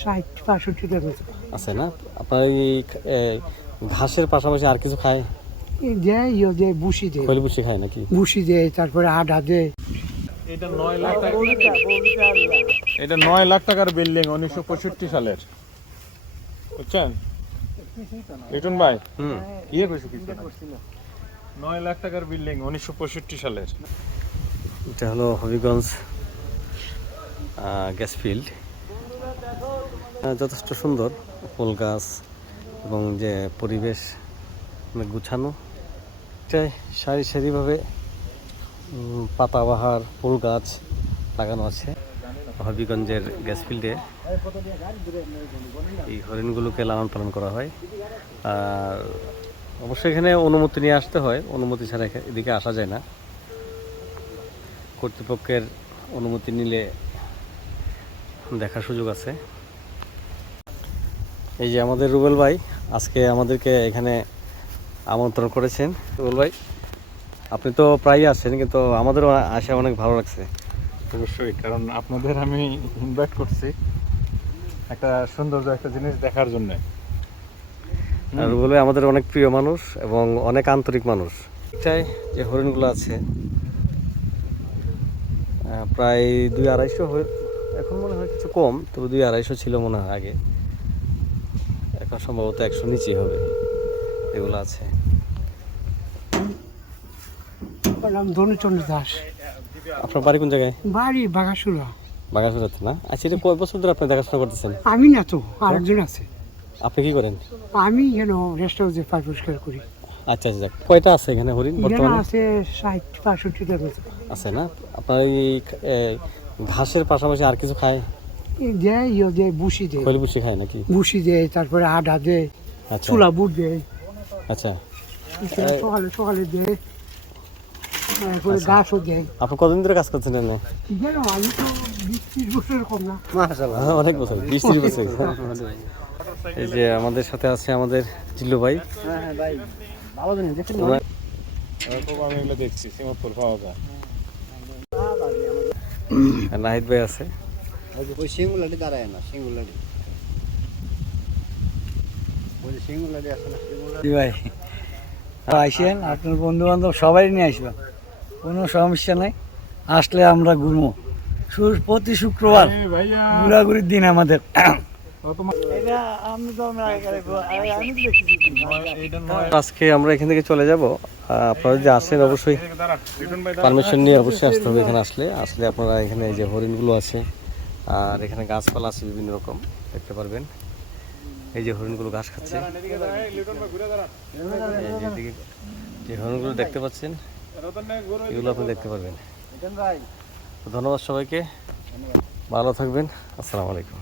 ষাট 65 টাকা আছে না? আপনার এই ঘাসের পাশাপাশি আর কিছু খায়? দেয় দেয় বুসি দেয়, খৈল বুসি খায় নাকি? বুসি দেয়, তারপরে আডা দেয়। এটা 9 লাখ টাকা, এটা 9 লাখ টাকার বিল্ডিং 1965 সালের, বুঝছেন লিটন ভাই? ইয়ে কইছো কিছু না, 9 লাখ টাকার বিল্ডিং 1965 সালের। এটা হলো হবিগঞ্জ গ্যাস ফিল্ড। যথেষ্ট সুন্দর ফুল গাছ এবং যে পরিবেশ অনেক গুছানো। এটাই সারি সারিভাবে পাতাবাহার ফুল গাছ লাগানো আছে হবিগঞ্জের গ্যাস ফিল্ডে। এই হরিণগুলোকে লালন পালন করা হয়। আর অবশ্যই এখানে অনুমতি নিয়ে আসতে হয়, অনুমতি ছাড়া এদিকে আসা যায় না। কর্তৃপক্ষের অনুমতি নিলে দেখার সুযোগ আছে। এই যে আমাদের রুবেল ভাই আজকে আমাদেরকে এখানে আমন্ত্রণ করেছেন। রুবেল ভাই, আপনি তো প্রায়ই আসেন, কিন্তু আমাদেরও আসা অনেক ভালো লাগছে। অবশ্যই, কারণ আপনাদের আমি ইনভাইট করছি একটা সৌন্দর্য একটা জিনিস দেখার জন্য। আর রুবেল ভাই আমাদের অনেক প্রিয় মানুষ এবং অনেক আন্তরিক মানুষ। এটাই যে হরিণগুলো আছে প্রায় 200-250, এখন মনে হয় কিছু কম, তবে 200-250 ছিল মনে হয় আগে। এখন সম্ভবত 100 নিচেই হবে। এগুলো আছে। নাম ধনুচন্দ্র দাস। আপনার বাড়ি কোন জায়গায়? বাড়ি বাগাসুরা। বাগাসুরাতে না? আচ্ছা, এটা কয় বছর ধরে আপনি দেখাশোনা করতেছেন? আমি না তো, আরেকজন আছে। আপনি কি করেন? আমি যেন রেস্ট হাউসে পরিষ্কার করি। আচ্ছা আচ্ছা, কয়টা আছে এখানে হরিণ এখানে বর্তমানে? আছে 60-65 টাকা আছে না? আপনার এই ঘাসের পাশাপাশি আর কিছু খায়? দেয় দেয় বুসি দেয়, খৈল বুসি খায় নাকি? বুসি দেয়, তারপরে আডা দেয়, আচ্ছা চুলা বুট দেয়, আচ্ছা। সকালে সকালে দেয়, তারপরে গাছও দেয়। আপনি কতদিন ধরে কাজ করছেন এখানে? জানো আমি তো 20-30 বছর কম না। অনেক বছর, 20-30 বছর। এই যে আমাদের সাথে আছে আমাদের জিল্লু ভাই। এরকম আমি এগুলো দেখছি সিঙ্গাপুর পাওয়া যায়। নাহিদ ভাই আছে। ওই সিঙ্গুলাটি দাঁড়ায় না, সিঙ্গুলাটি ওই সিঙ্গুলাটি আছে না, সিঙ্গুলাটি ভাই আইসেন, আপনার বন্ধু বান্ধব সবাই নিয়ে আসবেন, কোনো সমস্যা নেই। আসলে আমরা ঘুরবো প্রতি শুক্রবার, ঘোরাঘুরির দিন আমাদের। আজকে আমরা এখান থেকে চলে যাব। আপনারা যদি আসেন অবশ্যই পারমিশন নিয়ে অবশ্যই আসতে হবে। এখানে আসলে আপনারা এখানে যে হরিণগুলো আছে আর এখানে গাছপালা আছে বিভিন্ন রকম দেখতে পারবেন। এই যে হরিণগুলো ঘাস খাচ্ছে, যে হরিণগুলো দেখতে পাচ্ছেন এগুলো আপনি দেখতে পারবেন। ধন্যবাদ সবাইকে, ভালো থাকবেন। আসসালামু আলাইকুম।